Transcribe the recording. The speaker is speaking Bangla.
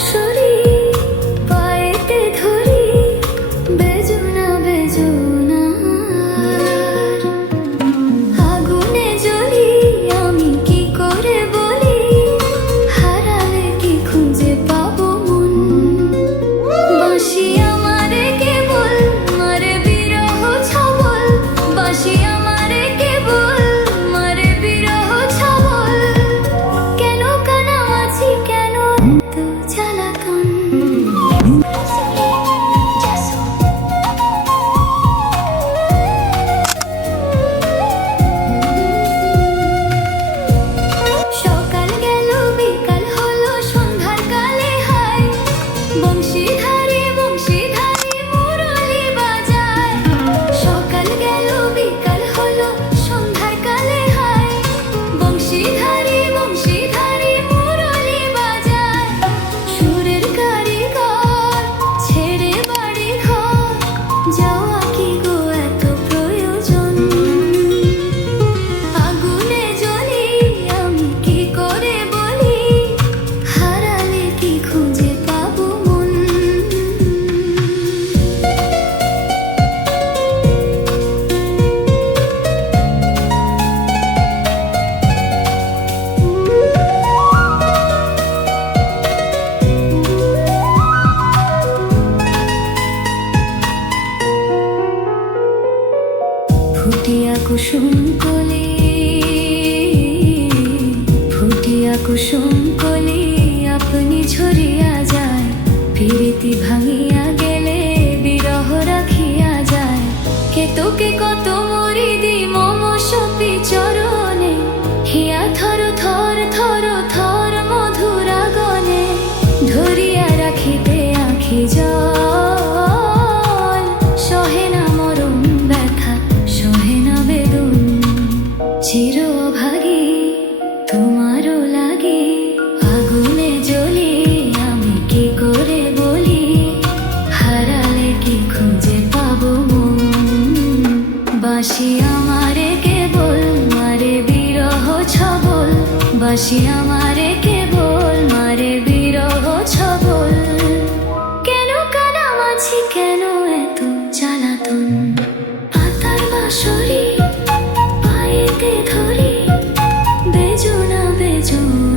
বাঁশরি পায়েতে ধরি বেজুনা বেজুনা আগুনে জ্বলি আমি কি করে বলি হারালে কি খুঁজে পাবো মন বাঁশি আমারে কেবল মারে বিরহ ছবল বাঁশি আমারে কেবল মারে বিরহ ছবল কেন কানামাছি কেন এত জ্বালাতন সকাল গেল বিকাল হলো সন্ধ্যার কালে হায় বংশীধারী বংশীধারী মুরলি বাজায় সকাল গেল বিকাল হলো সন্ধ্যার কালে হায় বংশীধারী বংশীধারী মুরলি বাজায় সুরের কারিগর ছেড়ে বাড়ি ঘর যাওয়া কি গো এত প্রয়োজন আগুনে জ্বলি আমি কি করে বলি হারালে কি খুঁজে পাবো মন ফুটিয়া কুসুম কলি ফুটিয়া কুসুম কলি আপনি ঝরিয়া যায় প্রীতি ভাঙিয়া গেলে বিরহ রাখিয়া যায় কেতকে কত মরি দি মম সপি চরণে হিয়া থর থর থর থর মধুরা গনে ধরিয়া রাখিতে আখি জল সহে না মরণ ব্যথা সহে না বেদন চিরভাগী তোমারও লাগে আগুনে জ্বলি আমি কি করে বলি হারালে কি খুঁজে পাবো মন বাঁশি আমারে কেবল মারে বিরহ ছবল বাঁশি আমারে কেবল মারে বিরহ ছবল কেন কানামাছি কেন এত জ্বালাতন পাতার বাঁশরি পায়েতে ধরি বেজুনা বেজুনা